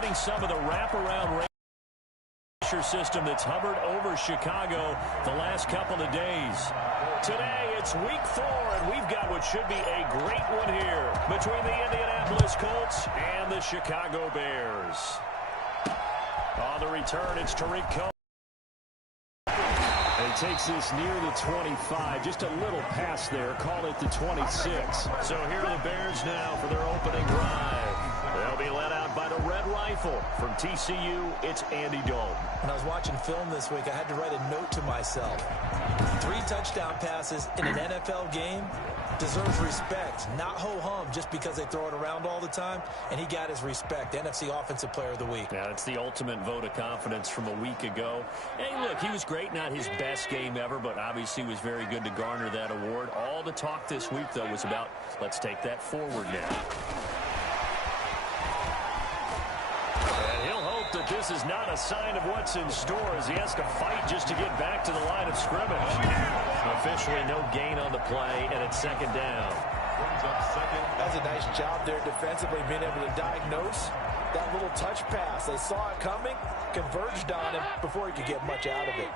getting some of the wraparound pressure system that's hovered over Chicago the last couple of days. Today, it's week 4, and we've got what should be a great one here between the Indianapolis Colts and the Chicago Bears. On the return, it's Tariq Cohen. And he takes this near the 25, just a little pass there, call it the 26. So here are the Bears now for their opening drive. They'll be led out by the Red Rifle. From TCU, it's Andy Dalton. When I was watching film this week, I had to write a note to myself. 3 touchdown passes in an NFL game deserves respect, not ho-hum just because they throw it around all the time, and he got his respect. NFC Offensive Player of the Week. Yeah, it's the ultimate vote of confidence from a week ago. Hey, look, he was great, not his best game ever, but obviously was very good to garner that award. All the talk this week, though, was about let's take that forward now. And he'll hope that this is not a sign of what's in store as he has to fight just to get back to the line of scrimmage. Officially no gain on the play, and it's second down. That's a nice job there defensively, being able to diagnose that little touch pass. They saw it coming, converged on him before he could get much out of it.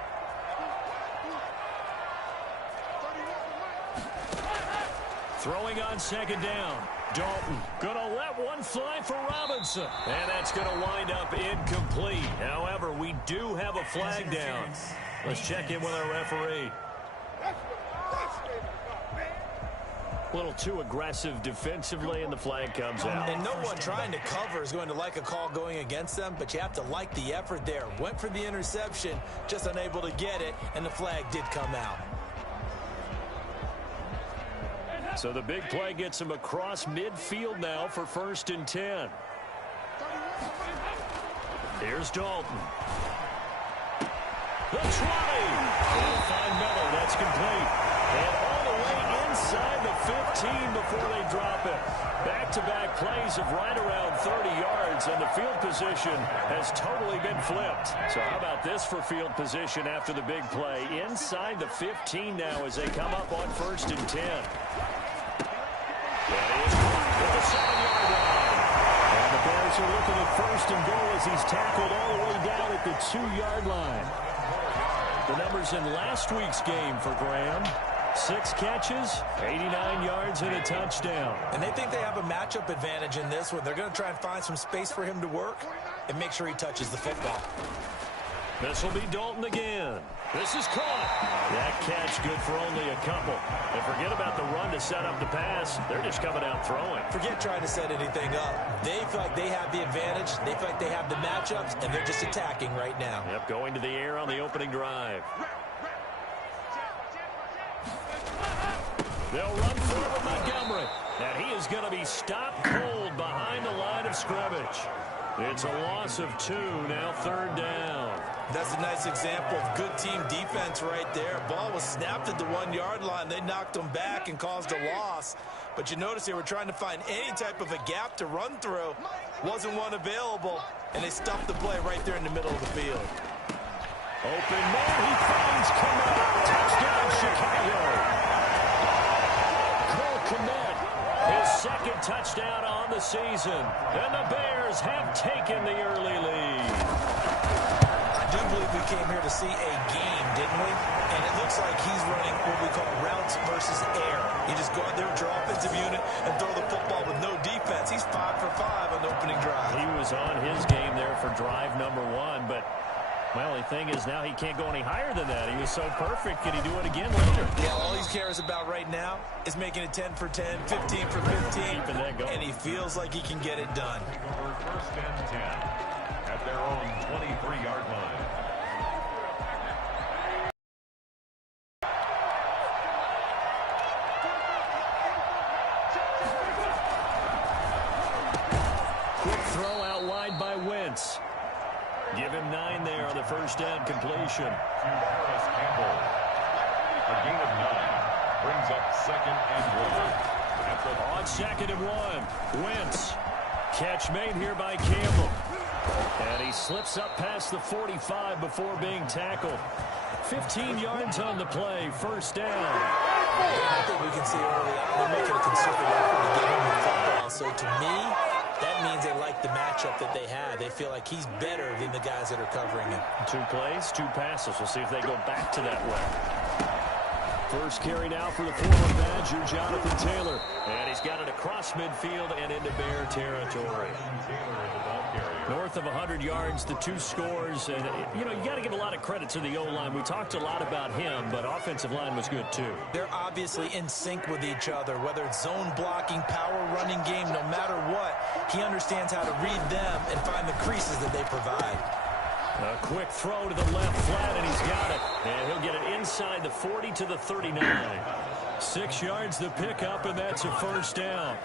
Throwing on second down. Dalton gonna let one fly for Robinson. And that's gonna wind up incomplete. However, we do have a flag down. Let's check in with our referee. A little too aggressive defensively, and the flag comes out. And no one trying to cover is going to like a call going against them, but you have to like the effort there. Went for the interception, just unable to get it, and the flag did come out. So the big play gets him across midfield now for 1st and 10. Here's Dalton. The try. They'll find Miller. That's complete. And all the way inside the 15 before they drop it. Back-to-back plays of right around 30 yards, and the field position has totally been flipped. So how about this for field position after the big play? Inside the 15 now as they come up on 1st and 10. And he is blocked at the 7-yard line. And the Bears are looking at 1st and goal as he's tackled all the way down at the 2-yard line. The numbers in last week's game for Graham. 6 catches, 89 yards, and a touchdown. And they think they have a matchup advantage in this one. They're going to try and find some space for him to work and make sure he touches the football. This will be Dalton again. This is caught. That catch good for only a couple. And forget about the run to set up the pass. They're just coming out throwing. Forget trying to set anything up. They feel like they have the advantage. They feel like they have the matchups, and they're just attacking right now. Yep, going to the air on the opening drive. They'll run forward Montgomery. And he is going to be stopped cold behind the line of scrimmage. It's a loss of 2, now 3rd down. That's a nice example of good team defense right there. Ball was snapped at the 1-yard line. They knocked him back and caused a loss. But you notice they were trying to find any type of a gap to run through. Wasn't one available, and they stuffed the play right there in the middle of the field. Open man, he finds Kmet. Touchdown, Chicago. Cole Kmet, his 2nd touchdown on the season. And the Bears have taken the early lead. I do believe we came here to see a game, didn't we? And it looks like he's running what we call routes versus air. You just go out there with your offensive unit and throw the football with no defense. He's 5 for 5 on the opening drive. He was on his game there for drive number 1, but my only thing is now he can't go any higher than that. He was so perfect. Can he do it again later? Yeah, all he cares about right now is making it 10 for 10, 15 for 15, keeping that going. And he feels like he can get it done. For 1st and 10 at their own 23-yard line. Quick throw out wide by Wentz. Give him 9 there on the 1st down completion. To Paris Campbell. A gain of 9 brings up 2nd and 1. On 2nd and 1, Wentz. Catch made here by Campbell. And he slips up past the 45 before being tackled. 15 yards on the play, 1st down. I think we can see early on they're making a concerted effort to get him the football. So to me, that means they like the matchup that they have. They feel like he's better than the guys that are covering him. 2 plays, 2 passes. We'll see if they go back to that way. First carry now for the former Badger, Jonathan Taylor. And he's got it across midfield and into Bear territory. North of 100 yards, the 2 scores. And, you know, you got to give a lot of credit to the O-line. We talked a lot about him, but offensive line was good, too. They're obviously in sync with each other, whether it's zone blocking, power running game, no matter what. He understands how to read them and find the creases that they provide. A quick throw to the left flat, and he's got it. And he'll get it inside the 40 to the 39. 6 yards the pickup, and that's a first down.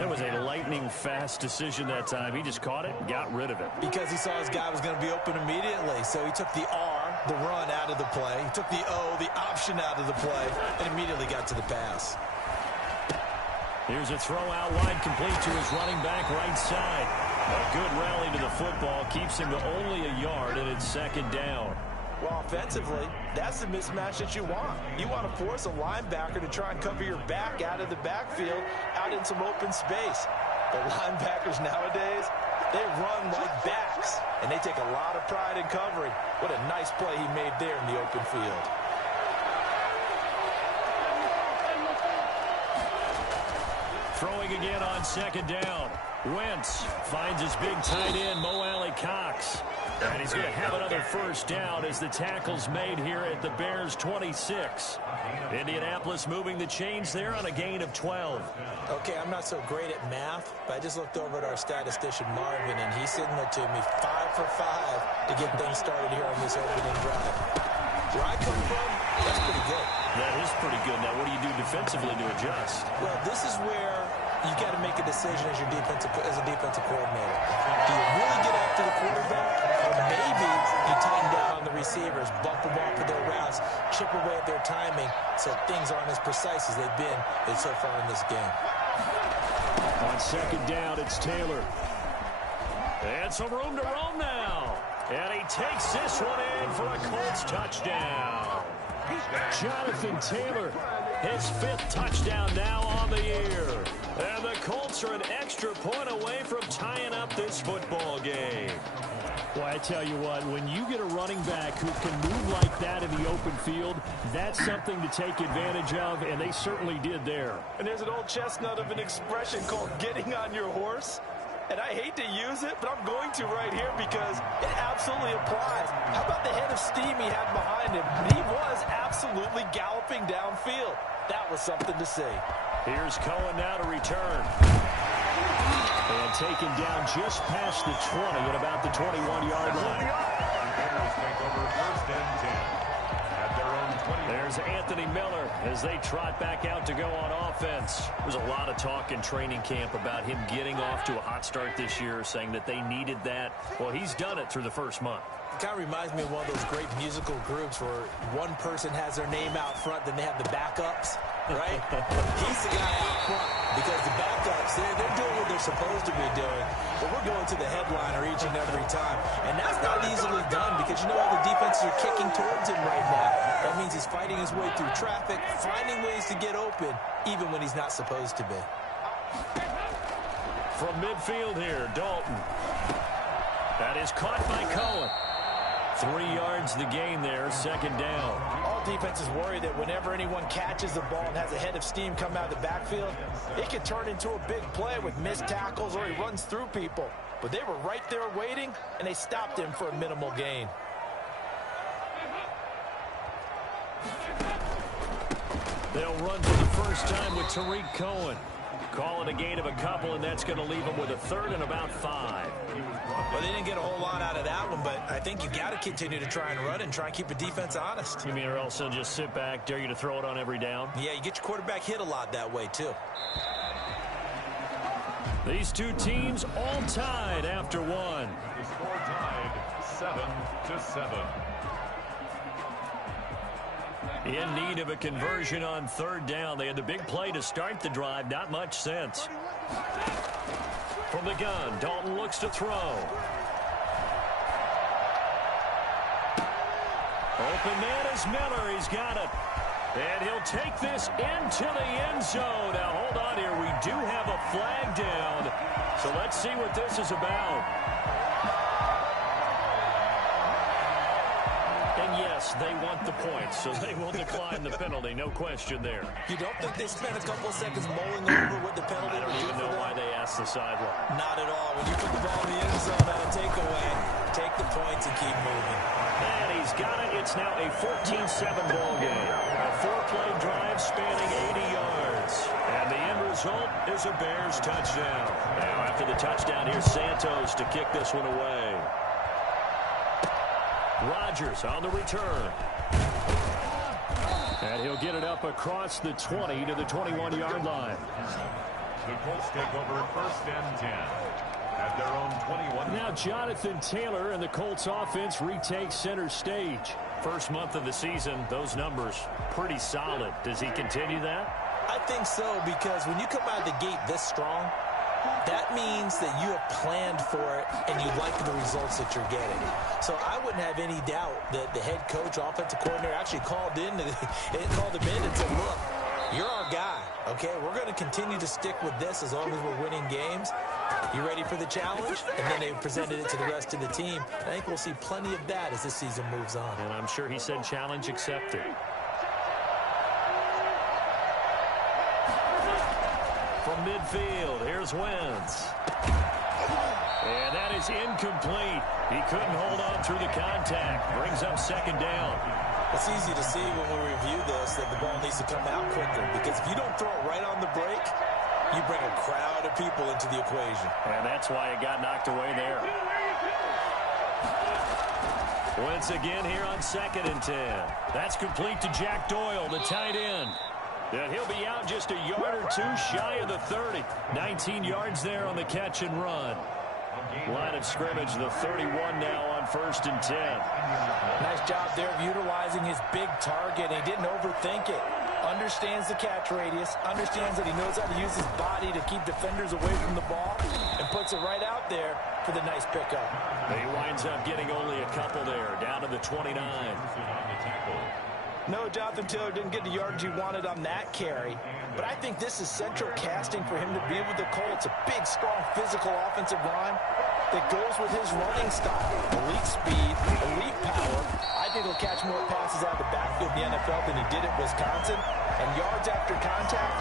That was a lightning-fast decision that time. He just caught it and got rid of it. Because he saw his guy was going to be open immediately. So he took the R, the run, out of the play. He took the O, the option, out of the play, and immediately got to the pass. Here's a throw out wide, complete to his running back right side. A good rally to the football keeps him to only a yard, and it's second down. Well, offensively, that's the mismatch that you want. You want to force a linebacker to try and cover your back out of the backfield, out in some open space. The linebackers nowadays, they run like backs, and they take a lot of pride in covering. What a nice play he made there in the open field. Throwing again on second down. Wentz finds his big tight end, Mo Alley-Cox. And he's going to have another first down as the tackle's made here at the Bears' 26. Indianapolis moving the chains there on a gain of 12. Okay, I'm not so great at math, but I just looked over at our statistician, Marvin, and he signaled to me 5 for 5 to get things started here on this opening drive. Where I come from, that's pretty good. That is pretty good. Now, what do you do defensively to adjust? Well, this is where you got to make a decision as a defensive coordinator. Do you really get after the quarterback, or maybe you tighten down on the receivers, bump them off of their routes, chip away at their timing, so things aren't as precise as they've been so far in this game. On second down, it's Taylor. And some room to roam now. And he takes this one in for a Colts touchdown. Jonathan Taylor, his 5th touchdown now on the year. And the Colts are an extra point away from tying up this football game. Well, I tell you what, when you get a running back who can move like that in the open field, that's something to take advantage of, and they certainly did there. And there's an old chestnut of an expression called getting on your horse. And I hate to use it, but I'm going to right here because it absolutely applies. How about the head of steam he had behind him? He was absolutely galloping downfield. That was something to see. Here's Cohen now to return. And taken down just past the 20 at about the 21-yard line. Bears take over first and 10 at their own 20. There's Anthony Miller as they trot back out to go on offense. There's a lot of talk in training camp about him getting off to a hot start this year, saying that they needed that. Well, he's done it through the first month. It kind of reminds me of one of those great musical groups where one person has their name out front, then they have the backups, right? He's the guy out front because the backups, they're doing what they're supposed to be doing, but we're going to the headliner each and every time. And that's not easily done because you know all the defenses are kicking towards him right now. That means he's fighting his way through traffic, finding ways to get open, even when he's not supposed to be. From midfield here, Dalton. That is caught by Cohen. 3 yards the gain there, second down. All defenses worry that whenever anyone catches the ball and has a head of steam come out of the backfield, it can turn into a big play with missed tackles or he runs through people. But they were right there waiting, and they stopped him for a minimal gain. They'll run for the first time with Tariq Cohen. Call it a gain of a couple, and that's going to leave them with a 3rd and about 5. Well, they didn't get a whole lot out of that one, but I think you got to continue to try and run and try and keep the defense honest. You mean or else they'll just sit back, dare you to throw it on every down? Yeah, you get your quarterback hit a lot that way, too. These two teams all tied after one. The score tied 7-7. In need of a conversion on 3rd down. They had the big play to start the drive. Not much sense. From the gun, Dalton looks to throw. Open man is Miller. He's got it. And he'll take this into the end zone. Now, hold on here. We do have a flag down. So let's see what this is about. And yes, they want the points, so they will decline the penalty. No question there. You don't think they spent a couple of seconds mulling over what the penalty I don't even know why they asked the sideline. Not at all. When you put the ball in the end zone on a takeaway, take the points and keep moving. And he's got it. It's now a 14-7 ball game. A 4-play drive spanning 80 yards. And the end result is a Bears touchdown. Now after the touchdown, here's Santos to kick this one away. Rodgers on the return. And he'll get it up across the 20 to the 21-yard line. The Colts take over 1st and 10 at their own 21. Now Jonathan Taylor and the Colts offense retake center stage. First month of the season, those numbers pretty solid. Does he continue that? I think so, because when you come out of the gate this strong, that means that you have planned for it and you like the results that you're getting. So I wouldn't have any doubt that the head coach, offensive coordinator actually called him in and said, look, you're our guy, okay? We're going to continue to stick with this as long as we're winning games. You ready for the challenge? And then they presented it to the rest of the team. I think we'll see plenty of that as this season moves on. And I'm sure he said challenge accepted. From midfield, here's Wentz. And that is incomplete. He couldn't hold on through the contact. Brings up 2nd down. It's easy to see when we review this that the ball needs to come out quicker, because if you don't throw it right on the break, you bring a crowd of people into the equation. And that's why it got knocked away there. Wentz again here on 2nd and 10. That's complete to Jack Doyle, the tight end. And he'll be out just a yard or two shy of the 30. 19 yards there on the catch and run. Line of scrimmage, the 31 now on 1st and 10. Nice job there of utilizing his big target. He didn't overthink it. Understands the catch radius, understands that he knows how to use his body to keep defenders away from the ball, and puts it right out there for the nice pickup. He winds up getting only a couple there, down to the 29. No, Jonathan Taylor didn't get the yardage he wanted on that carry, but I think this is central casting for him to be with the Colts. A big, strong, physical offensive line that goes with his running style. Elite speed, elite power. I think he'll catch more passes out of the backfield in the NFL than he did at Wisconsin. And yards after contact,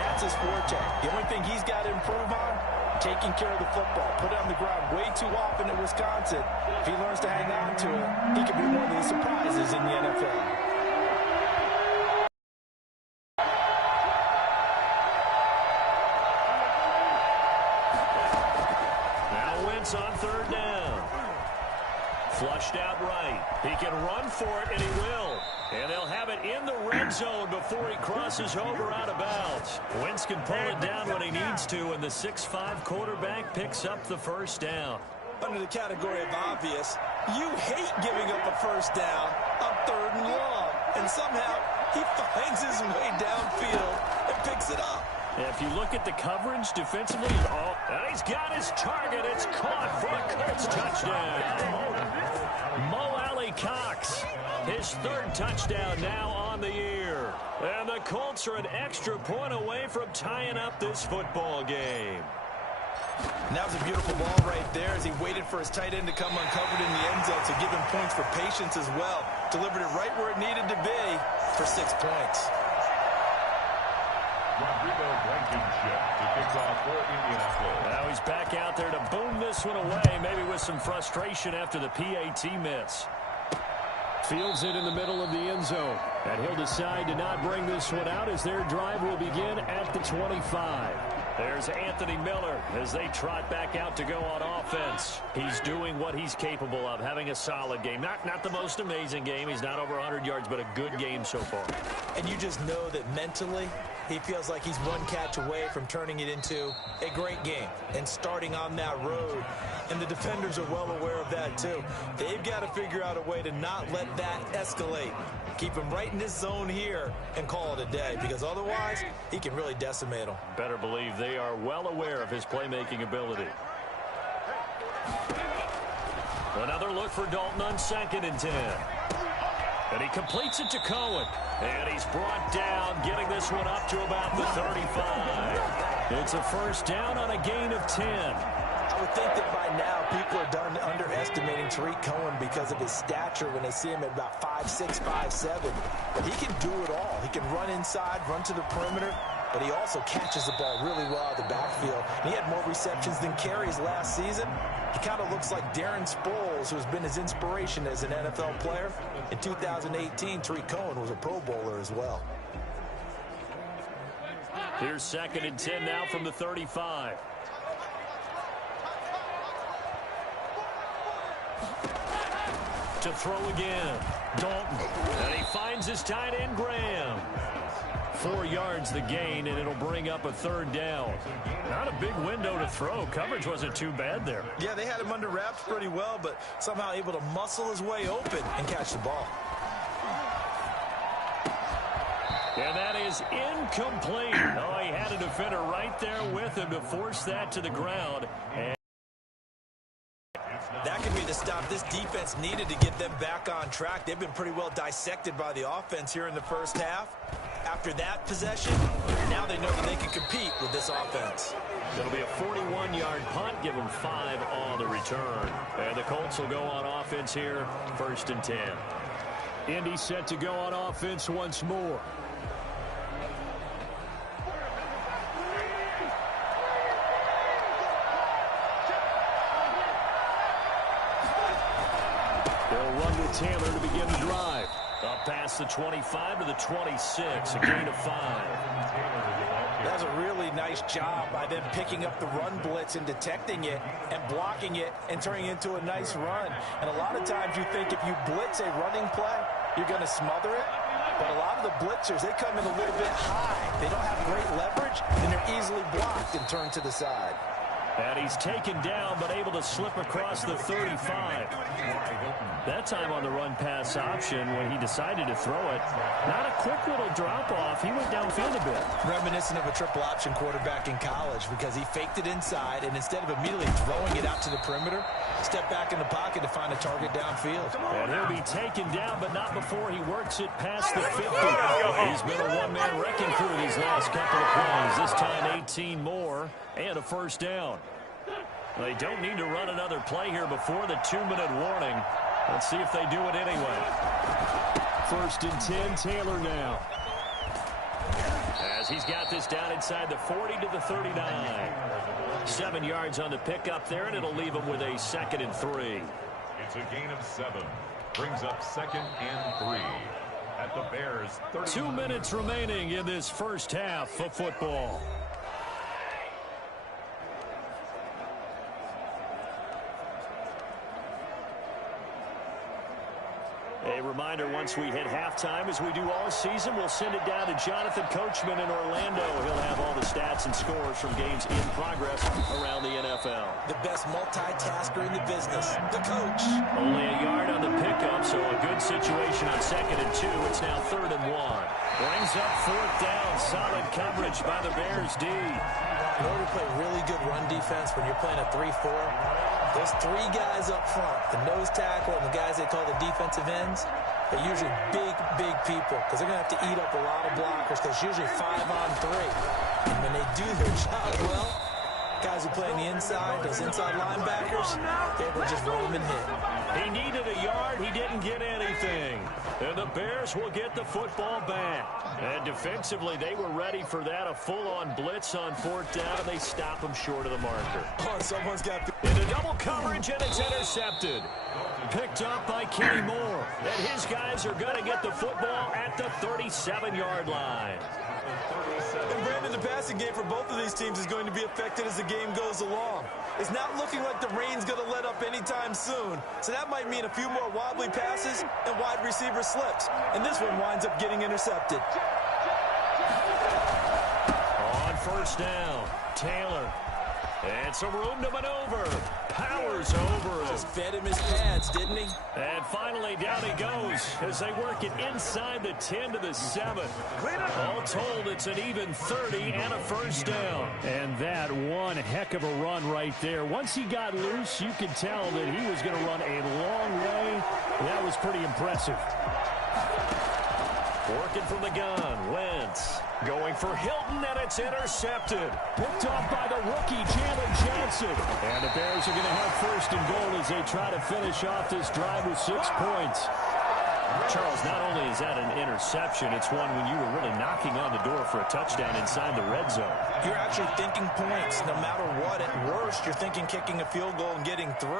that's his forte. The only thing he's got to improve on, taking care of the football. Put it on the ground way too often at Wisconsin. If he learns to hang on to it, he could be one of the surprises in the NFL. On 3rd down. Flushed out right. He can run for it, and he will. And they'll have it in the red zone before he crosses over out of bounds. Wentz can pull it down when he needs to, and the 6'5" quarterback picks up the 1st down. Under the category of obvious, you hate giving up a 1st down on 3rd and long. And somehow he finds his way downfield and picks it up. If you look at the coverage defensively, and he's got his target. It's caught for a Colts touchdown. Mo Alley-Cox, his 3rd touchdown now on the year. And the Colts are an extra point away from tying up this football game. And that was a beautiful ball right there as he waited for his tight end to come uncovered in the end zone to give him points for patience as well. Delivered it right where it needed to be for 6 points. Rodrigo Blankenship to kick off for Indianapolis. Now he's back out there to boom this one away, maybe with some frustration after the PAT miss. Fields it in the middle of the end zone. And he'll decide to not bring this one out as their drive will begin at the 25. There's Anthony Miller as they trot back out to go on offense. He's doing what he's capable of, having a solid game. Not the most amazing game. He's not over 100 yards, but a good game so far. And you just know that mentally he feels like he's one catch away from turning it into a great game and starting on that road. And the defenders are well aware of that too. They've got to figure out a way to not let that escalate. Keep him right in this zone here and call it a day, because otherwise he can really decimate them. Better believe they are well aware of his playmaking ability. Another look for Dalton on 2nd and 10. And he completes it to Cohen. And he's brought down, getting this one up to about the 35. It's a first down on a gain of 10. I would think that by now people are done underestimating Tariq Cohen because of his stature when they see him at about 5'6", 5'7". But he can do it all. He can run inside, run to the perimeter, but he also catches the ball really well out of the backfield. He had more receptions than carries last season. He kind of looks like Darren Sproles, who's been his inspiration as an NFL player. In 2018, Tariq Cohen was a Pro Bowler as well. Here's 2nd and 10 now from the 35. To throw again, Dalton. And he finds his tight end, Graham. 4 yards the gain, and it'll bring up a 3rd down. Not a big window to throw. Coverage wasn't too bad there. Yeah, they had him under wraps pretty well, but somehow able to muscle his way open and catch the ball. And that is incomplete. Oh, he had a defender right there with him to force that to the ground. And that could be the stop this defense needed to get them back on track. They've been pretty well dissected by the offense here in the first half. After that possession, now they know that they can compete with this offense. It'll be a 41-yard punt, give them 5 on the return. And the Colts will go on offense here, 1st and 10. Indy set to go on offense once more. They'll run with Taylor to begin the drive. Up past the 25 to the 26, a gain of 5. That's a really nice job by them picking up the run blitz and detecting it and blocking it and turning it into a nice run. And a lot of times you think if you blitz a running play, you're going to smother it. But a lot of the blitzers, they come in a little bit high. They don't have great leverage, and they're easily blocked and turned to the side. And he's taken down, but able to slip across the 35. That time on the run-pass option when he decided to throw it. Not a quick little drop-off. He went downfield a bit. Reminiscent of a triple option quarterback in college because he faked it inside, and instead of immediately throwing it out to the perimeter, stepped back in the pocket to find a target downfield. And he'll be taken down, but not before he works it past the 50. He's been a one-man wrecking crew these last couple of plays. This time 18 more and a first down. They don't need to run another play here before the 2-minute warning. Let's see if they do it anyway. 1st and 10, Taylor now. As he's got this down inside the 40 to the 39. 7 yards on the pickup there, and it'll leave him with a 2nd and 3. It's a gain of 7. Brings up 2nd and 3. At the Bears, 30. 2 minutes remaining in this first half of football. A reminder, once we hit halftime, as we do all season, we'll send it down to Jonathan Coachman in Orlando. He'll have all the stats and scores from games in progress around the NFL. The best multitasker in the business, the coach. Only a yard on the pickup, so a good situation on 2nd and 2. It's now 3rd and 1. Brings up 4th down. Solid coverage by the Bears D. In order to play really good run defense when you're playing a 3-4, those 3 guys up front, the nose tackle and the guys they call the defensive ends, they're usually big, big people because they're going to have to eat up a lot of blockers because it's usually 5 on 3. And when they do their job well, guys who play on the inside, those inside linebackers, they will just roam and hit. He needed a yard. He didn't get anything. And the Bears will get the football back. And defensively, they were ready for that. A full-on blitz on 4th down, and they stop him short of the marker. Oh, someone's got into double coverage, and it's intercepted. Picked up by Kenny Moore. And his guys are going to get the football at the 37-yard line. And Brandon, the passing game for both of these teams is going to be affected as the game goes along. It's not looking like the rain's going to let up anytime soon, so that might mean a few more wobbly passes and wide receiver slips. And this one winds up getting intercepted. On 1st down, Taylor. And some room to maneuver. Powers over him. Just fed him his pads, didn't he? And finally, down he goes as they work it inside the 10 to the 7. All told, it's an even 30 and a first down. And that one heck of a run right there. Once he got loose, you could tell that he was going to run a long way. That was pretty impressive. Working from the gun, Wentz. Going for Hilton, and it's intercepted. Picked off by the rookie, Jalen Johnson. And the Bears are going to have first and goal as they try to finish off this drive with 6 points. Charles, not only is that an interception, it's one when you were really knocking on the door for a touchdown inside the red zone. You're actually thinking points no matter what. At worst, you're thinking kicking a field goal and getting 3.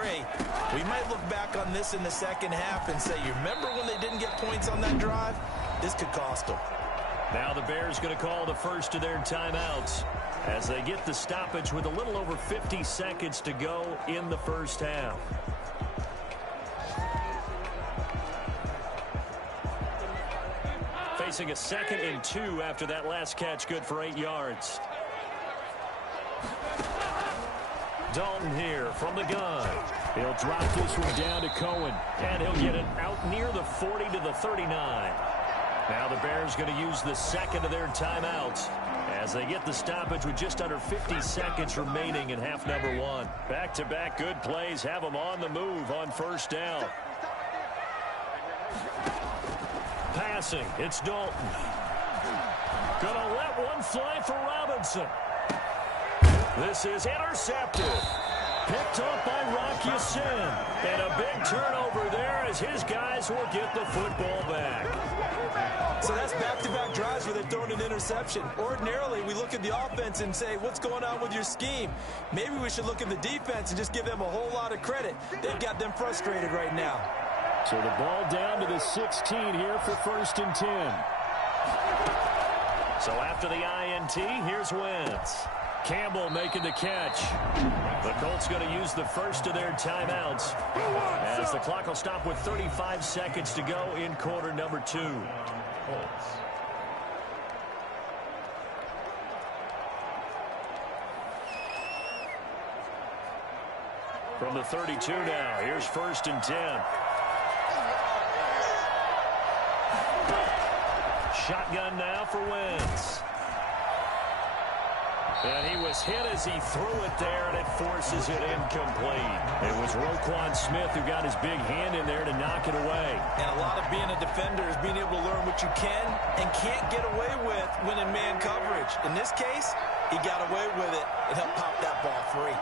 We might look back on this in the second half and say, you remember when they didn't get points on that drive? This could cost them. Now the Bears going to call the first of their timeouts as they get the stoppage with a little over 50 seconds to go in the first half. Facing a 2nd and 2 after that last catch, good for 8 yards. Dalton here from the gun. He'll drop this one down to Cohen, and he'll get it out near the 40 to the 39. Now the Bears going to use the second of their timeouts as they get the stoppage with just under 50 seconds remaining in half number 1. Back-to-back good plays have them on the move on first down. Passing, it's Dalton. Gonna let one fly for Robinson. This is intercepted. Picked up by Rock Ya-Sin. And a big turnover there as his guys will get the football back. So that's back-to-back drives where they've thrown an interception. Ordinarily, we look at the offense and say, what's going on with your scheme? Maybe we should look at the defense and just give them a whole lot of credit. They've got them frustrated right now. So the ball down to the 16 here for 1st and 10. So after the INT, here's Wentz. Campbell making the catch. The Colts going to use the first of their timeouts as the clock will stop with 35 seconds to go in quarter number 2. From the 32 now, here's 1st and 10. Shotgun now for Wentz. And he was hit as he threw it there, and it forces it incomplete. It was Roquan Smith who got his big hand in there to knock it away. And a lot of being a defender is being able to learn what you can and can't get away with when in man coverage. In this case, he got away with it and helped pop that ball free.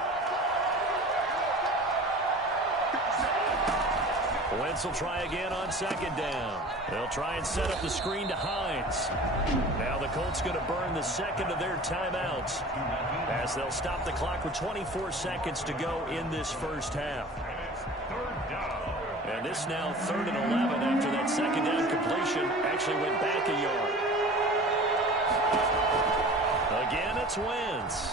Wentz will try again on 2nd down. They'll try and set up the screen to Hines. Now the Colts going to burn the second of their timeouts as they'll stop the clock with 24 seconds to go in this first half. And this now 3rd and 11 after that 2nd down completion actually went back a yard. Again, it's Wentz.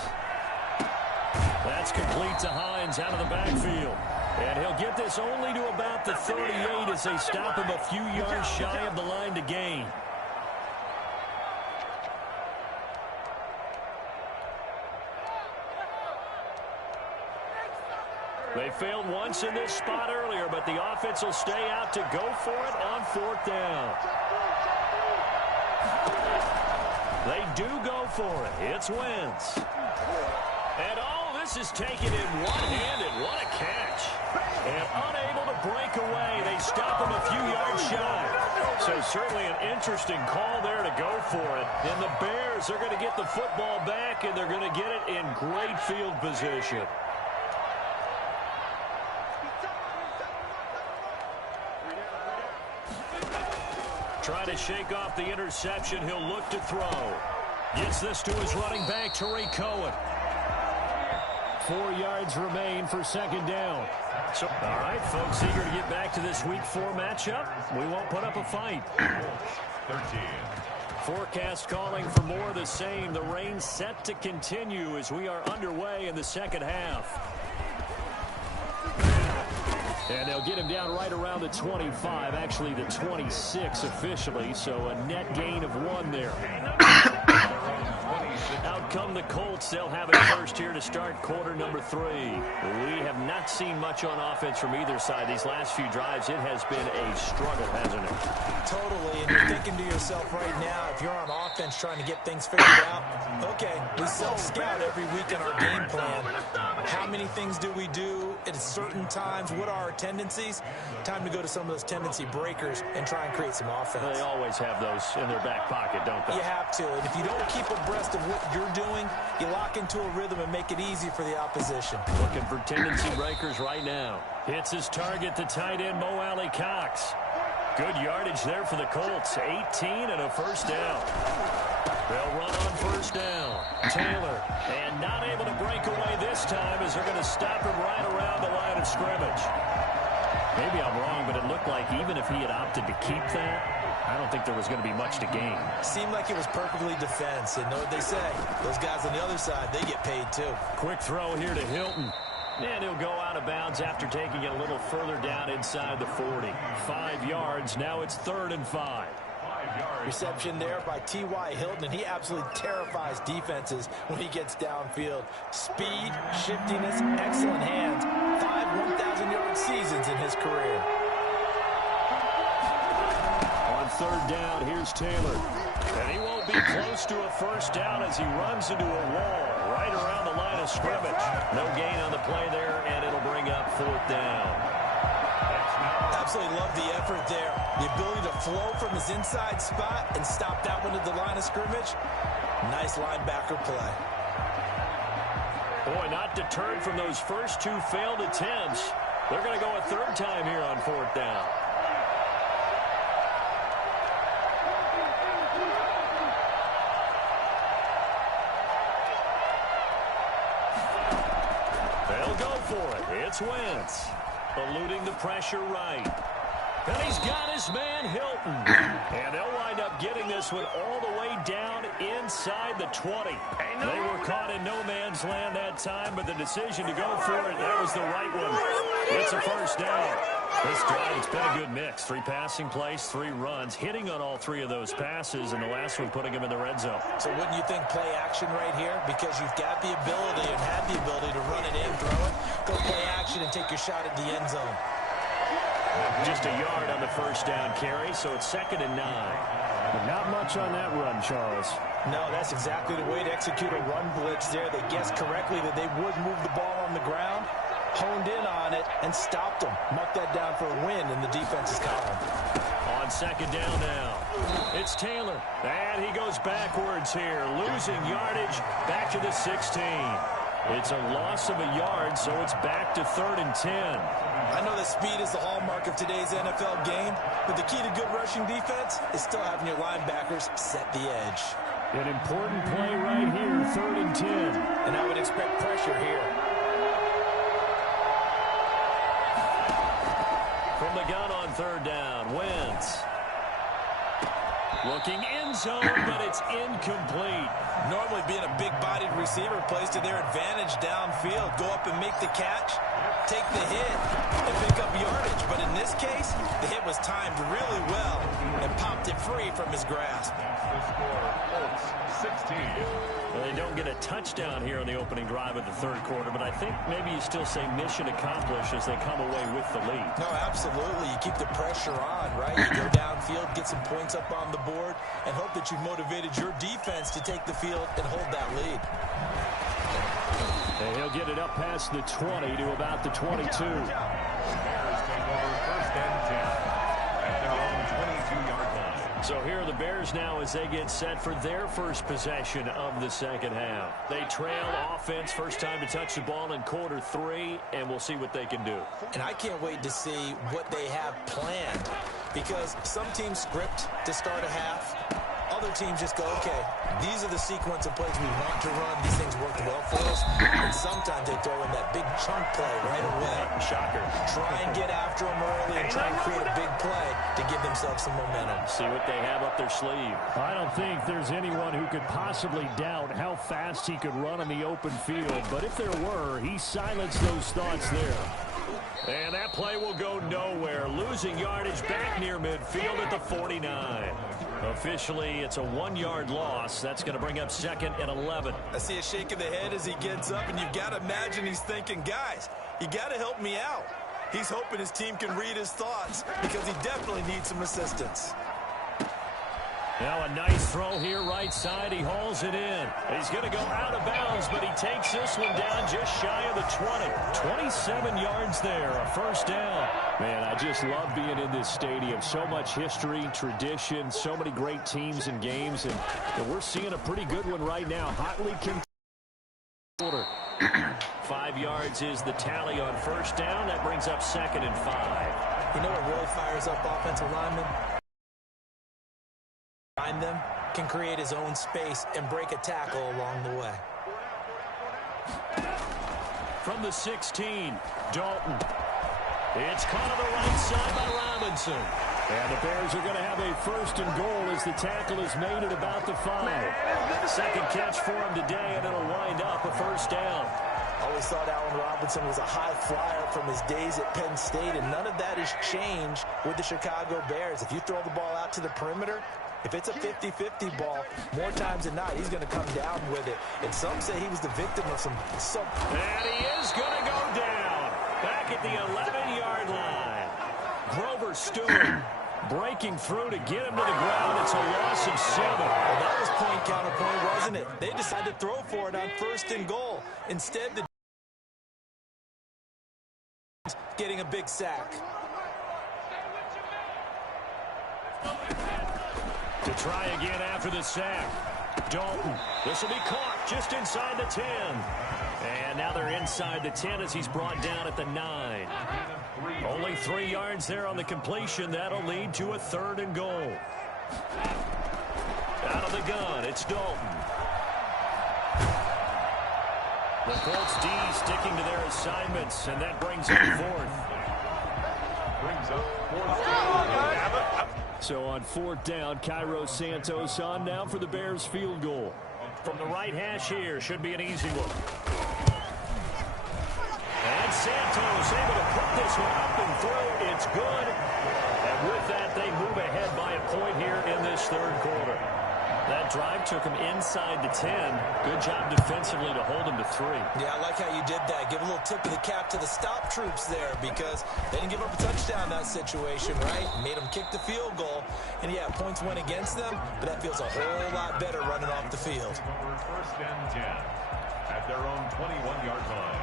That's complete to Hines out of the backfield. And he'll get this only to about the 38 as they stop him a few yards shy of the line to gain. They failed once in this spot earlier, but the offense will stay out to go for it on 4th down. They do go for it. It's Wentz. And this is taken in one-handed. What a catch. And unable to break away. They stop him a few yards shy. So certainly an interesting call there to go for it. And the Bears are going to get the football back, and they're going to get it in great field position. Trying to shake off the interception. He'll look to throw. Gets this to his running back, Tariq Cohen. 4 yards remain for 2nd down. So, all right, folks, eager to get back to this Week 4 matchup. We won't put up a fight. 13. Forecast calling for more of the same. The rain set to continue as we are underway in the second half. And they'll get him down right around the 25, actually the 26 officially, so a net gain of 1 there. Out come the Colts. They'll have it first here to start quarter number 3. We have not seen much on offense from either side. These last few drives, it has been a struggle, hasn't it? Totally, and you're thinking to yourself right now, if you're on offense trying to get things figured out, okay, we self-scout every week in our game plan. How many things do we do at certain times, what are our tendencies? Time to go to some of those tendency breakers and try and create some offense. They always have those in their back pocket, don't they? You have to. And if you don't keep abreast of what you're doing, you lock into a rhythm and make it easy for the opposition. Looking for tendency breakers right now. Hits his target, the tight end, Mo Alley Cox. Good yardage there for the Colts. 18 and a first down. They'll run on first down. Taylor, and not able to break away this time as they're going to stop him right around the line of scrimmage. Maybe I'm wrong, but it looked like even if he had opted to keep that, I don't think there was going to be much to gain. Seemed like it was perfectly defense. And know what they say? Those guys on the other side, they get paid too. Quick throw here to Hilton. And he'll go out of bounds after taking it a little further down inside the 40. 5 yards. Now it's 3rd and 5. Reception there by T.Y. Hilton, and he absolutely terrifies defenses when he gets downfield. Speed, shiftiness, excellent hands. 5 1,000-yard seasons in his career. On 3rd down, here's Taylor. And he won't be close to a first down as he runs into a wall right around the line of scrimmage. No gain on the play there, and it'll bring up 4th down. Absolutely love the effort there. The ability to flow from his inside spot and stop that one at the line of scrimmage. Nice linebacker play. Boy, not deterred from those first 2 failed attempts. They're going to go a 3rd time here on 4th down. They'll go for it. It's Wentz. Eluding the pressure right. And he's got his man Hilton. And they'll wind up getting this one all the way down inside the 20. They were caught in no man's land that time, but the decision to go for it, that was the right one. It's a first down. This drive, it's been a good mix. 3 passing plays, 3 runs, hitting on all 3 of those passes, and the last one putting him in the red zone. So wouldn't you think play action right here? Because you've got the ability and had the ability to run it in, throw it, go play action and take your shot at the end zone. Just a yard on the first down carry, so it's 2nd and 9. But not much on that run, Charles. No, that's exactly the way to execute a run blitz there. They guessed correctly that they would move the ball on the ground, honed in on it, and stopped them. Mucked that down for a win in the defense's column. On 2nd down now, it's Taylor. And he goes backwards here, losing yardage back to the 16. It's a loss of a yard, so it's back to 3rd and 10. I know that speed is the hallmark of today's NFL game, but the key to good rushing defense is still having your linebackers set the edge. An important play right here, 3rd and 10. And I would expect pressure here. From the gun on 3rd down, Wentz. Looking end zone, but it's incomplete. Normally being a big-bodied receiver plays to their advantage downfield. Go up and make the catch, take the hit, and pick up yardage. But in this case, the hit was timed really well and popped it free from his grasp. The score, Colts 16. Well, they don't get a touchdown here on the opening drive of the 3rd quarter, but I think maybe you still say mission accomplished as they come away with the lead. No, absolutely. You keep the pressure on, right? You go downfield, get some points up on the board, and hope that you've motivated your defense to take the field and hold that lead. And he'll get it up past the 20 to about the 22. Bears take over 1st and 10 at their own 22-yard line. So here are the Bears now as they get set for their first possession of the 2nd half. They trail offense, first time to touch the ball in quarter 3, and we'll see what they can do. And I can't wait to see what they have planned, because some teams script to start a half. Other teams just go, okay, these are the sequence of plays we want to run. These things worked well for us. And sometimes they throw in that big chunk play right away. Shocker. Try and get after them early and try and create a big play to give themselves some momentum. See what they have up their sleeve. I don't think there's anyone who could possibly doubt how fast he could run in the open field. But if there were, he silenced those thoughts there. And that play will go nowhere. Losing yardage back near midfield at the 49. Officially, it's a 1-yard loss. That's going to bring up 2nd and 11. I see a shake of the head as he gets up, and you've got to imagine he's thinking, guys, you got to help me out. He's hoping his team can read his thoughts because he definitely needs some assistance. Now a nice throw here right side. He hauls it in. He's going to go out of bounds, but he takes this one down just shy of the 20. 27 yards there, a first down. Man, I just love being in this stadium. So much history, tradition, so many great teams and games, and we're seeing a pretty good one right now. Hotly contested. 5 yards is the tally on first down. That brings up 2nd and 5. You know what really fires up offensive linemen? Behind them can create his own space and break a tackle along the way. From the 16, Dalton. It's caught on the right side by Robinson. And the Bears are going to have a 1st and goal as the tackle is made at about the 5. Second catch for him today, and it'll wind up a first down. Always thought Allen Robinson was a high flyer from his days at Penn State, and none of that has changed with the Chicago Bears. If you throw the ball out to the perimeter, if it's a 50-50 ball, more times than not, he's going to come down with it. And some say he was the victim of some... And he is going to go down. Back at the 11-yard line. Grover Stewart breaking through to get him to the ground. It's a loss of 7. Well, that was point counterpoint, wasn't it? They decided to throw for it on 1st and goal. Instead, the getting a big sack. To try again after the sack. Dalton. This will be caught just inside the 10. And now they're inside the 10 as he's brought down at the 9. Only 3 yards there on the completion. That'll lead to a 3rd and goal. Out of the gun, it's Dalton. The Colts D sticking to their assignments, and that brings up 4th. Brings up 4th. So on 4th down, Cairo Santos on now for the Bears field goal. From the right hash here, should be an easy one. And Santos able to put this one up and through. It's good. And with that, they move ahead by a point here in this 3rd quarter. That drive took him inside the 10. Good job defensively to hold him to 3. Yeah, I like how you did that. Give a little tip of the cap to the stop troops there because they didn't give up a touchdown in that situation, right? Made them kick the field goal. And, yeah, points went against them, but that feels a whole lot better running off the field. 1st and 10 at their own 21-yard line.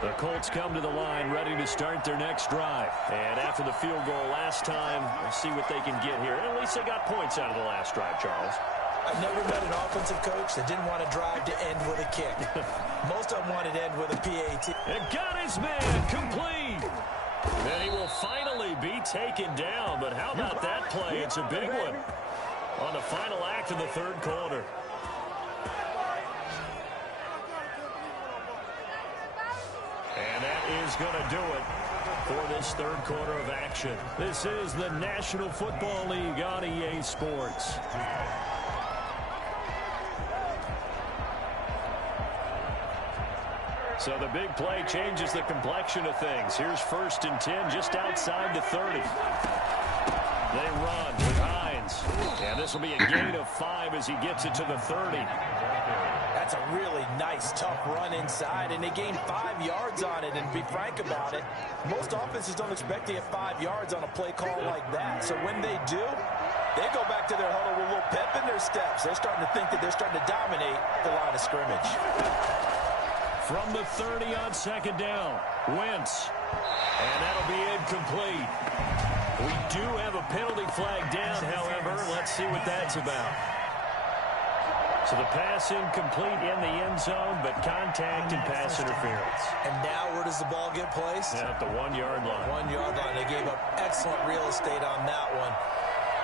The Colts come to the line ready to start their next drive. And after the field goal last time, we'll see what they can get here. At least they got points out of the last drive, Charles. I've never met an offensive coach that didn't want to drive to end with a kick. Most of them wanted to end with a PAT. And got his man complete. And he will finally be taken down. But how about that play? It's a big one on the final act of the 3rd quarter. And that is going to do it for this 3rd quarter of action. This is the National Football League on EA Sports. So the big play changes the complexion of things. Here's 1st and 10 just outside the 30. They run with Hines. And this will be a gain of 5 as he gets it to the 30. That's a really nice, tough run inside, and they gained 5 yards on it. And to be frank about it, most offenses don't expect to get 5 yards on a play call like that. So when they do, they go back to their huddle with a little pep in their steps. They're starting to think that they're starting to dominate the line of scrimmage. From the 30 on 2nd down, Wentz. And that'll be incomplete. We do have a penalty flag down, however. Let's see what that's about. So the pass incomplete in the end zone, but contact and pass interference. And now where does the ball get placed? At the 1-yard line. 1-yard line. They gave up excellent real estate on that one.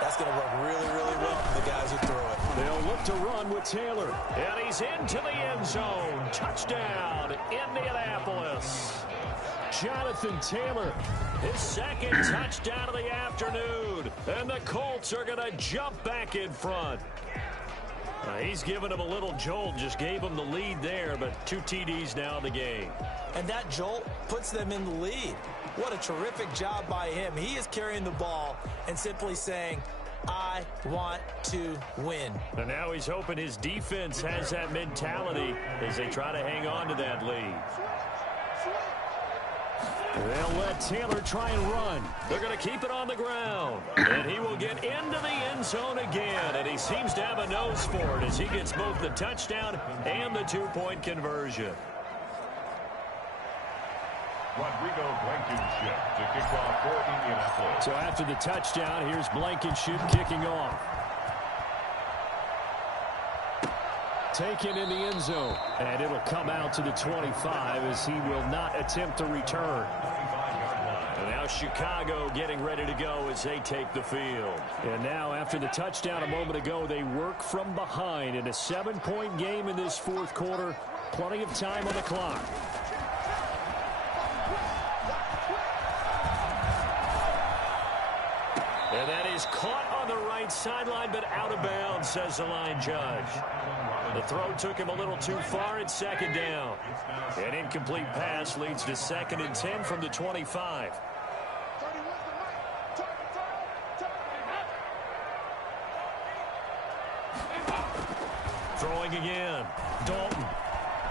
That's going to work really, really well for the guys who threw it. They'll look to run with Taylor. And he's into the end zone. Touchdown, Indianapolis. Jonathan Taylor, his 2nd touchdown of the afternoon. And the Colts are going to jump back in front. He's given him a little jolt, just gave him the lead there, but 2 TDs now in the game. And that jolt puts them in the lead. What a terrific job by him. He is carrying the ball and simply saying, I want to win. And now he's hoping his defense has that mentality as they try to hang on to that lead. They'll let Taylor try and run. They're going to keep it on the ground. And he will get into the end zone again. And he seems to have a nose for it as he gets both the touchdown and the two-point conversion. Rodrigo Blankenship to kick off for Indianapolis. So after the touchdown, here's Blankenship kicking off. Taken in the end zone. And it'll come out to the 25 as he will not attempt to return. And now Chicago getting ready to go as they take the field. And now after the touchdown a moment ago, they work from behind in a 7-point game in this fourth quarter. Plenty of time on the clock. And that is caught on the right sideline, but out of bounds, says the line judge. The throw took him a little too far at second down. An incomplete pass leads to 2nd and 10 from the 25. Throwing again. Dalton.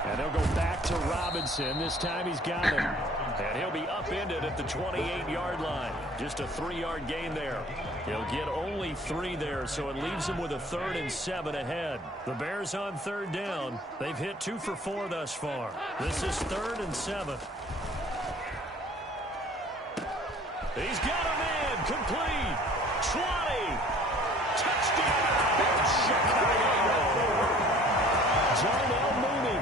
And they'll go back to Robinson. This time he's got him. And he'll be upended at the 28-yard line. Just a 3-yard gain there. He'll get only 3 there, so it leaves him with a 3rd and 7 ahead. The Bears on 3rd down. They've hit 2 for 4 thus far. This is 3rd and 7. He's got a man. Complete. 20. Touchdown. Chicago. Darnell Mooney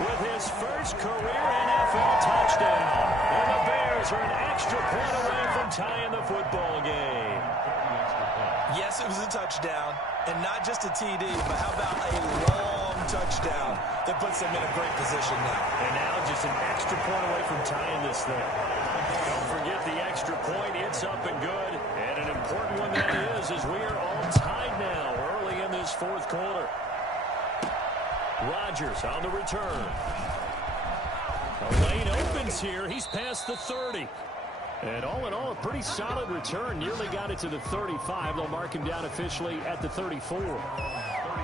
with his first career NFL touchdown. And the Bears are an extra point away from tying the football game. Yes, it was a touchdown, and not just a TD, but how about a long touchdown that puts them in a great position now. And now just an extra point away from tying this thing. Don't forget the extra point. It's up and good. And an important one that is, as we are all tied now early in this fourth quarter. Rodgers on the return. A lane opens here. He's past the 30. And all in all, a pretty solid return. Nearly got it to the 35. They'll mark him down officially at the 34.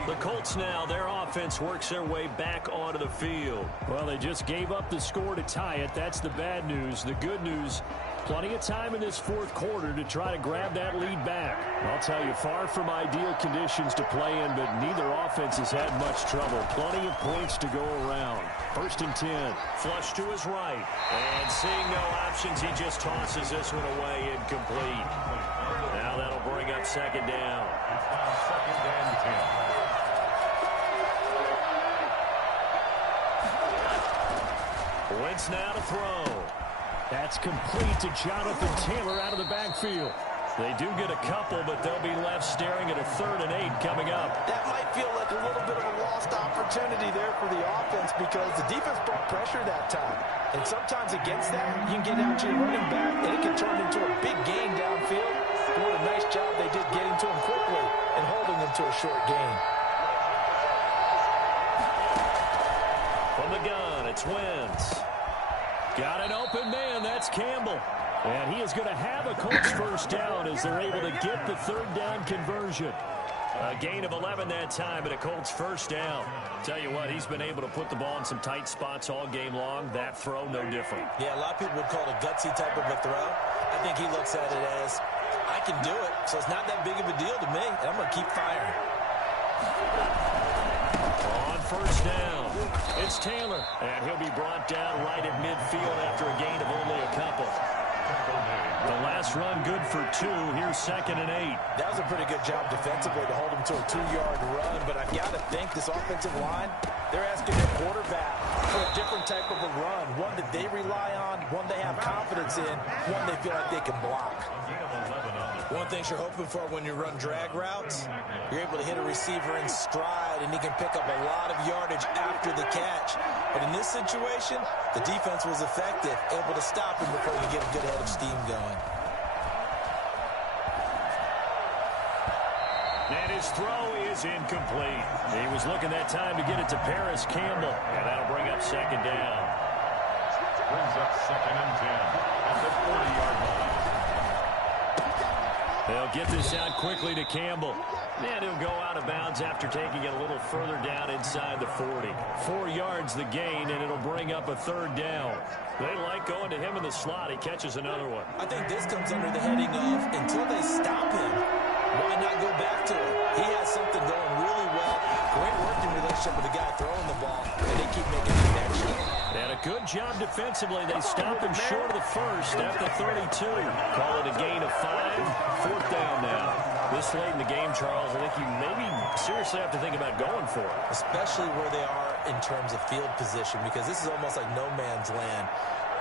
The Colts now, their offense works their way back onto the field. Well, they just gave up the score to tie it. That's the bad news. The good news, plenty of time in this fourth quarter to try to grab that lead back. I'll tell you, far from ideal conditions to play in, but neither offense has had much trouble. Plenty of points to go around. 1st and 10. Flush to his right. And seeing no options, he just tosses this one away incomplete. Now that'll bring up 2nd down. It's now 2nd and 10. Wentz now to throw. That's complete to Jonathan Taylor out of the backfield. They do get a couple, but they'll be left staring at a 3rd and 8 coming up. That might feel like a little bit of a lost opportunity there for the offense because the defense brought pressure that time. And sometimes against that, you can get out to your running back, and it can turn into a big gain downfield. What a nice job they did getting to him quickly and holding him to a short gain. From the gun, it's Wentz. Got an open man. That's Campbell. And he is going to have a Colts first down as they're able to get the 3rd down conversion. A gain of 11 that time, and a Colts first down. Tell you what, he's been able to put the ball in some tight spots all game long. That throw, no different. Yeah, a lot of people would call it a gutsy type of a throw. I think he looks at it as, I can do it, so it's not that big of a deal to me, and I'm going to keep firing. On first down, it's Taylor, and he'll be brought down right at midfield after a gain of only a couple. The last run good for 2. Here's 2nd and 8. That was a pretty good job defensively to hold him to a 2-yard run, but I've got to think this offensive line, they're asking their quarterback for a different type of a run, one that they rely on, one they have confidence in, one they feel like they can block. One thing you're hoping for when you run drag routes, you're able to hit a receiver in stride, and he can pick up a lot of yardage after the catch. But in this situation, the defense was effective, able to stop him before you get a good head of steam going. And his throw is incomplete. He was looking that time to get it to Paris Campbell, and that'll bring up 2nd down. Brings up 2nd and 10 at the 40-yard line. They'll get this out quickly to Campbell. And he'll go out of bounds after taking it a little further down inside the 40. 4 yards the gain, and it'll bring up a third down. They like going to him in the slot. He catches another one. I think this comes under the heading of until they stop him, why not go back to him? He has something going really well. Great working relationship with the guy throwing the ball, and they keep making the connection. And a good job defensively. They stop him short of the first at the 32. Call it a gain of 5. 4th down now. This late in the game, Charles, I think you maybe seriously have to think about going for it. Especially where they are in terms of field position, because this is almost like no man's land.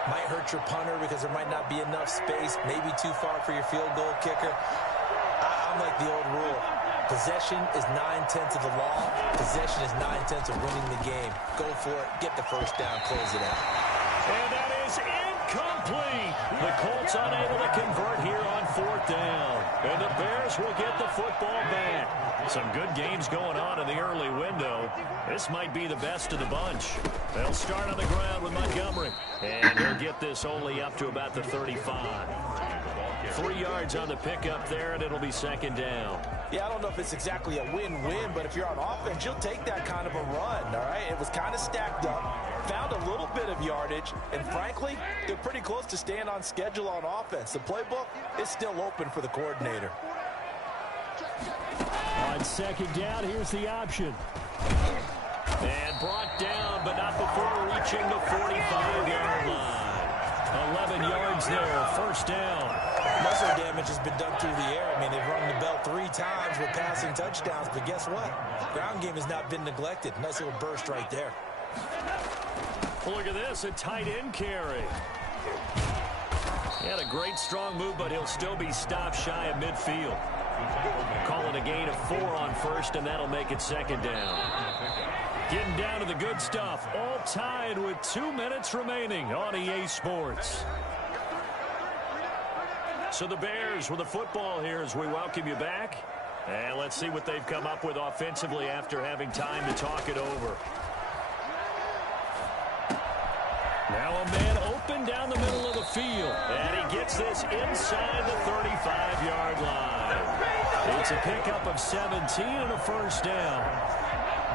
Might hurt your punter because there might not be enough space, maybe too far for your field goal kicker. I'm like the old rule. Possession is 9/10 of the law. Possession is 9/10 of winning the game. Go for it. Get the first down. Close it out. And that is incomplete. The Colts unable to convert here on 4th down. And the Bears will get the football back. Some good games going on in the early window. This might be the best of the bunch. They'll start on the ground with Montgomery. And he'll get this only up to about the 35. 3 yards on the pickup there, and it'll be 2nd down. Yeah, I don't know if it's exactly a win-win, but if you're on offense, you'll take that kind of a run, all right? It was kind of stacked up, found a little bit of yardage, and frankly, they're pretty close to staying on schedule on offense. The playbook is still open for the coordinator. On 2nd down, here's the option. And brought down, but not before reaching the 45-yard line. 11 yards there, 1st down. Muscle damage has been done through the air. I mean, they've rung the bell 3 times with passing touchdowns, but guess what? Ground game has not been neglected. Nice little burst right there. Look at this, a tight end carry. He had a great strong move, but he'll still be stopped shy of midfield. Call it a gain of 4 on 1st, and that'll make it 2nd down. Getting down to the good stuff, all tied with 2 minutes remaining on EA Sports. So the Bears with the football here as we welcome you back. And let's see what they've come up with offensively after having time to talk it over. Now a man open down the middle of the field. And he gets this inside the 35-yard line. It's a pickup of 17 and a 1st down.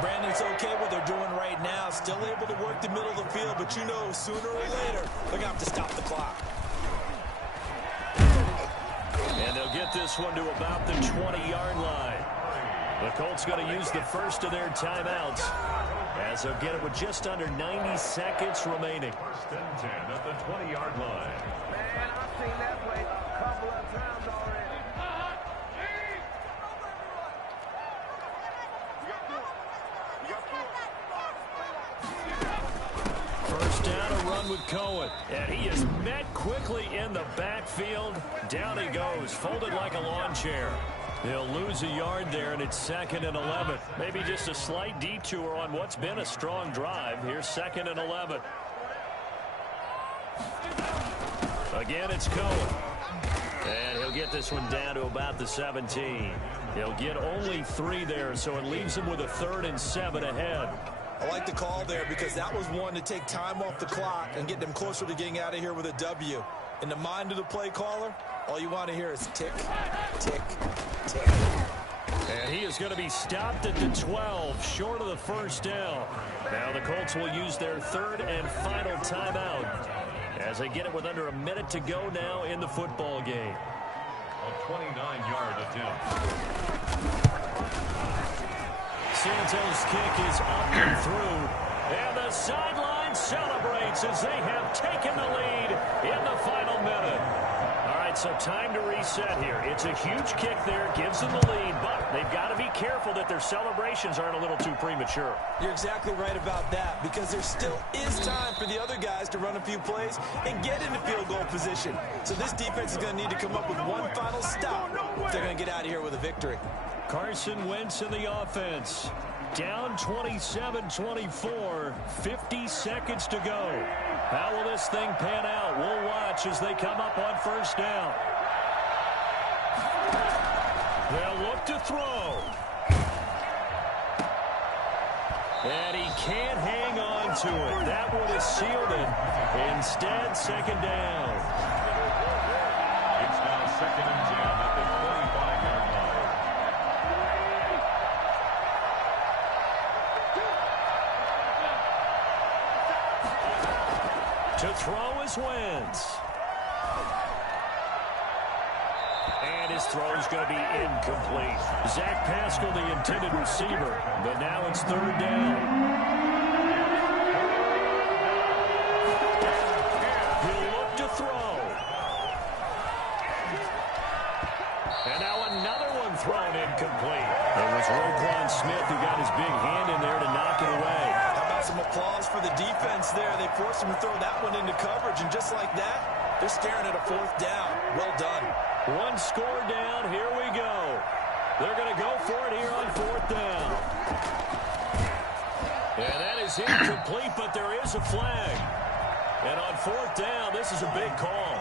Brandon, it's okay what they're doing right now. Still able to work the middle of the field, but you know sooner or later they're going to have to stop the clock. And they'll get this one to about the 20-yard line. The Colts going to use the first of their timeouts as they'll get it with just under 90 seconds remaining. 1st and 10 at the 20-yard line. Man, I've seen that play a couple of times already. First down, a run with Cohen. And he is met quickly in the backfield. Down he goes, folded like a lawn chair. They'll lose a yard there, and it's 2nd and 11. Maybe just a slight detour on what's been a strong drive. Here's 2nd and 11. Again, it's Cohen. And he'll get this one down to about the 17. He'll get only 3 there, so it leaves him with a 3rd and 7 ahead. I like the call there because that was one to take time off the clock and get them closer to getting out of here with a W. In the mind of the play caller, all you want to hear is tick, tick, tick. And he is going to be stopped at the 12, short of the 1st down. Now the Colts will use their 3rd and final timeout as they get it with under a minute to go now in the football game. A 29-yard attempt. Santos' kick is up and through. And the sideline celebrates as they have taken the lead in the final minute. All right, so time to reset here. It's a huge kick there, gives them the lead, but they've got to be careful that their celebrations aren't a little too premature. You're exactly right about that because there still is time for the other guys to run a few plays and get into field goal position. So this defense is going to need to come up with one final stop if they're going to get out of here with a victory. Carson Wentz in the offense. Down 27-24, 50 seconds to go. How will this thing pan out? We'll watch as they come up on 1st down. They'll look to throw. And he can't hang on to it. That would have sealed it. Instead, 2nd down. It's now 2nd and 10 at the 25-yard line. throw is Wentz. And his throw is going to be incomplete. Zach Pascal, the intended receiver, but now it's third down. He'll look to throw. And now another one thrown incomplete. It was Roquan Smith who got his big hand in there to knock it away. How about some applause for the defense there? They forced him to throw that one into coverage, and just like that, they're staring at a fourth down. Well done. One score down. Here we go. They're going to go for it here on fourth down. And that is incomplete, but there is a flag. And on fourth down, this is a big call.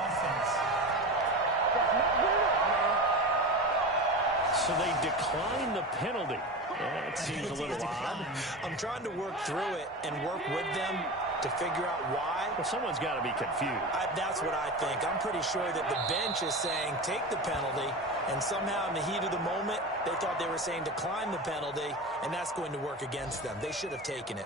So they decline the penalty. That seems a little odd. I'm trying to work through it and work with them to figure out why. Well, someone's got to be confused. That's what I think. I'm pretty sure that the bench is saying take the penalty, and somehow in the heat of the moment, they thought they were saying decline the penalty, and that's going to work against them. They should have taken it.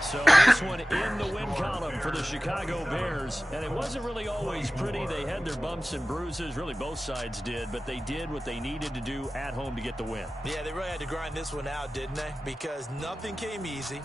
So this one in the win column for the Chicago Bears. And it wasn't really always pretty. They had their bumps and bruises. Really, both sides did. But they did what they needed to do at home to get the win. Yeah, they really had to grind this one out, didn't they? Because nothing came easy.